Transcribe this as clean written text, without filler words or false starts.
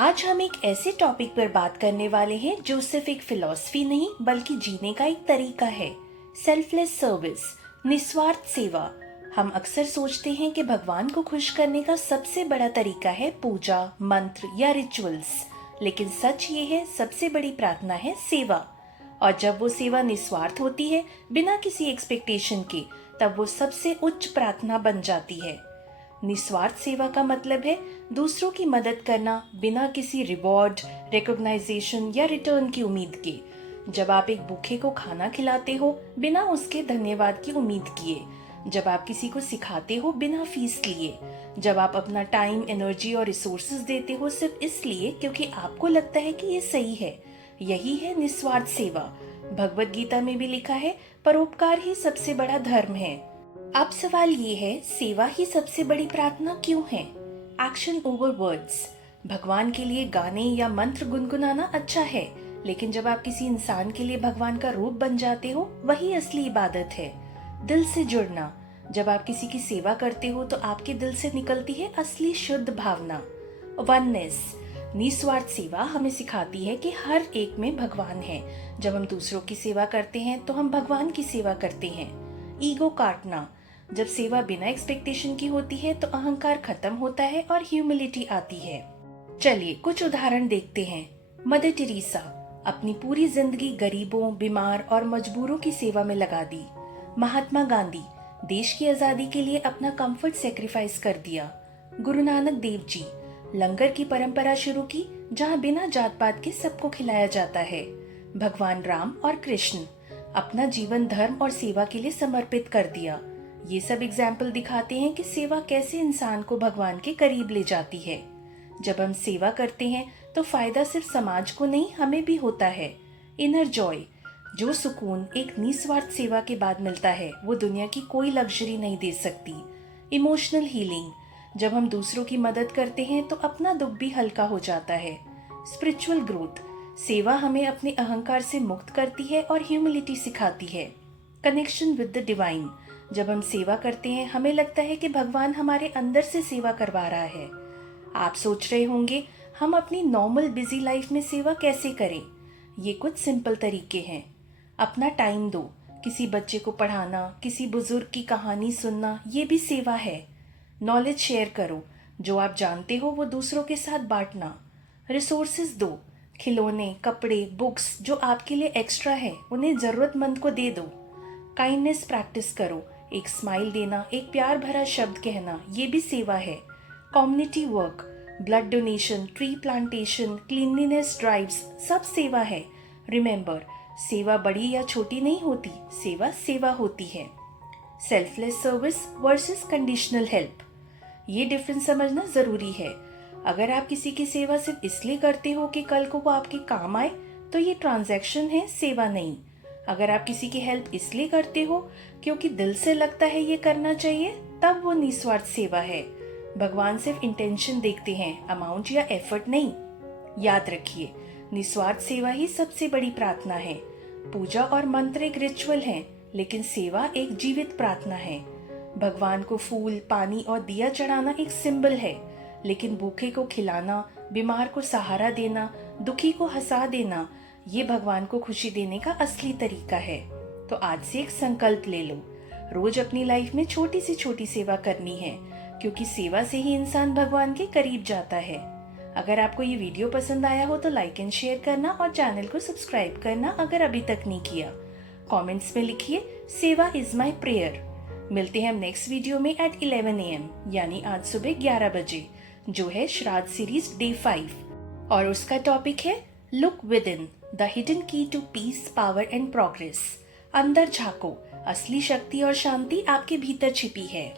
आज हम एक ऐसे टॉपिक पर बात करने वाले हैं जो सिर्फ एक फिलॉसफी नहीं बल्कि जीने का एक तरीका है। सेल्फलेस सर्विस, निस्वार्थ सेवा। हम अक्सर सोचते हैं कि भगवान को खुश करने का सबसे बड़ा तरीका है पूजा, मंत्र या रिचुअल्स, लेकिन सच ये है सबसे बड़ी प्रार्थना है सेवा। और जब वो सेवा निस्वार्थ होती है, बिना किसी एक्सपेक्टेशन के, तब वो सबसे उच्च प्रार्थना बन जाती है। निस्वार्थ सेवा का मतलब है दूसरों की मदद करना बिना किसी रिवॉर्ड, रिकॉग्नाइजेशन या रिटर्न की उम्मीद के। जब आप एक भूखे को खाना खिलाते हो बिना उसके धन्यवाद की उम्मीद किए, जब आप किसी को सिखाते हो बिना फीस लिए, जब आप अपना टाइम, एनर्जी और रिसोर्सेज देते हो सिर्फ इसलिए क्योंकि आपको लगता है कि ये सही है, यही है निस्वार्थ सेवा। भगवत गीता में भी लिखा है, परोपकार ही सबसे बड़ा धर्म है। अब सवाल ये है, सेवा ही सबसे बड़ी प्रार्थना क्यों है? Action over words. भगवान के लिए गाने या मंत्र गुनगुनाना अच्छा है, लेकिन जब आप किसी इंसान के लिए भगवान का रूप बन जाते हो, वही असली इबादत है। दिल से जुड़ना। जब आप किसी की सेवा करते हो तो आपके दिल से निकलती है असली शुद्ध भावना। वननेस। निस्वार्थ सेवा हमें सिखाती है कि हर एक में भगवान है। जब हम दूसरों की सेवा करते हैं तो हम भगवान की सेवा करते हैं। ईगो काटना। जब सेवा बिना एक्सपेक्टेशन की होती है तो अहंकार खत्म होता है और ह्यूमिलिटी आती है। चलिए कुछ उदाहरण देखते हैं। मदर टेरेसा अपनी पूरी जिंदगी गरीबों, बीमार और मजबूरों की सेवा में लगा दी। महात्मा गांधी देश की आजादी के लिए अपना कंफर्ट सेक्रीफाइस कर दिया। गुरु नानक देव जी लंगर की परंपरा शुरू की, जहां बिना जात पात के सबको खिलाया जाता है। भगवान राम और कृष्ण अपना जीवन धर्म और सेवा के लिए समर्पित कर दिया। ये सब एग्जाम्पल दिखाते हैं कि सेवा कैसे इंसान को भगवान के करीब ले जाती है। जब हम सेवा करते हैं तो फायदा सिर्फ समाज को नहीं, हमें भी होता है। Inner Joy. जो सुकून एक निस्वार्थ सेवा के बाद मिलता है वो दुनिया की कोई लग्जरी नहीं दे सकती। Emotional healing. जब हम दूसरों की मदद करते हैं तो अपना दुख भी हल्का हो जाता है। Spiritual growth. सेवा हमें अपने अहंकार से मुक्त करती है और ह्यूमिलिटी सिखाती है। Connection with the divine. जब हम सेवा करते हैं हमें लगता है कि भगवान हमारे अंदर से सेवा करवा रहा है। आप सोच रहे होंगे, हम अपनी नॉर्मल बिजी लाइफ में सेवा कैसे करें? ये कुछ सिंपल तरीके हैं। अपना टाइम दो। किसी बच्चे को पढ़ाना, किसी बुजुर्ग की कहानी सुनना, ये भी सेवा है। नॉलेज शेयर करो। जो आप जानते हो वो दूसरों के साथ बांटना। रिसोर्सेज दो। खिलौने, कपड़े, बुक्स जो आपके लिए एक्स्ट्रा है उन्हें जरूरतमंद को दे दो। काइंडनेस प्रैक्टिस करो। एक स्माइल देना, एक प्यार भरा शब्द कहना, ये भी सेवा है। Community work, blood donation, tree plantation, cleanliness drives, सब सेवा है। रिमेंबर, सेवा बड़ी या छोटी नहीं होती, सेवा सेवा होती है। Selfless service versus conditional help, ये डिफरेंस समझना जरूरी है। अगर आप किसी की सेवा सिर्फ इसलिए करते हो कि कल को वो आपके काम आए, तो ये ट्रांजैक्शन है, सेवा नहीं। अगर आप किसी की हेल्प इसलिए करते हो क्योंकि दिल से लगता है ये करना चाहिए, तब वो निस्वार्थ सेवा है। भगवान सिर्फ इंटेंशन देखते हैं, अमाउंट या एफर्ट नहीं। याद रखिए, निस्वार्थ सेवा ही सबसे बड़ी प्रार्थना है। पूजा और मंत्र एक रिचुअल है, लेकिन सेवा एक जीवित प्रार्थना है। भगवान को फूल, पानी और दिया चढ़ाना एक सिंबल है, लेकिन भूखे को खिलाना, बीमार को सहारा देना, दुखी को हंसा देना, ये भगवान को खुशी देने का असली तरीका है। तो आज से एक संकल्प ले लो, रोज अपनी लाइफ में छोटी से छोटी सेवा करनी है, क्योंकि सेवा से ही इंसान भगवान के करीब जाता है। अगर आपको ये वीडियो पसंद आया हो तो लाइक एंड शेयर करना और चैनल को सब्सक्राइब करना अगर अभी तक नहीं किया। कमेंट्स में लिखिए, सेवा इज माई प्रेयर। मिलते हैं हम नेक्स्ट वीडियो में एट 11 AM, यानी आज सुबह 11 बजे, जो है श्राद्ध सीरीज डे 5, और उसका टॉपिक है look within, the hidden key to peace, power and progress. अंदर झांको, असली शक्ति और शांति आपके भीतर छिपी है।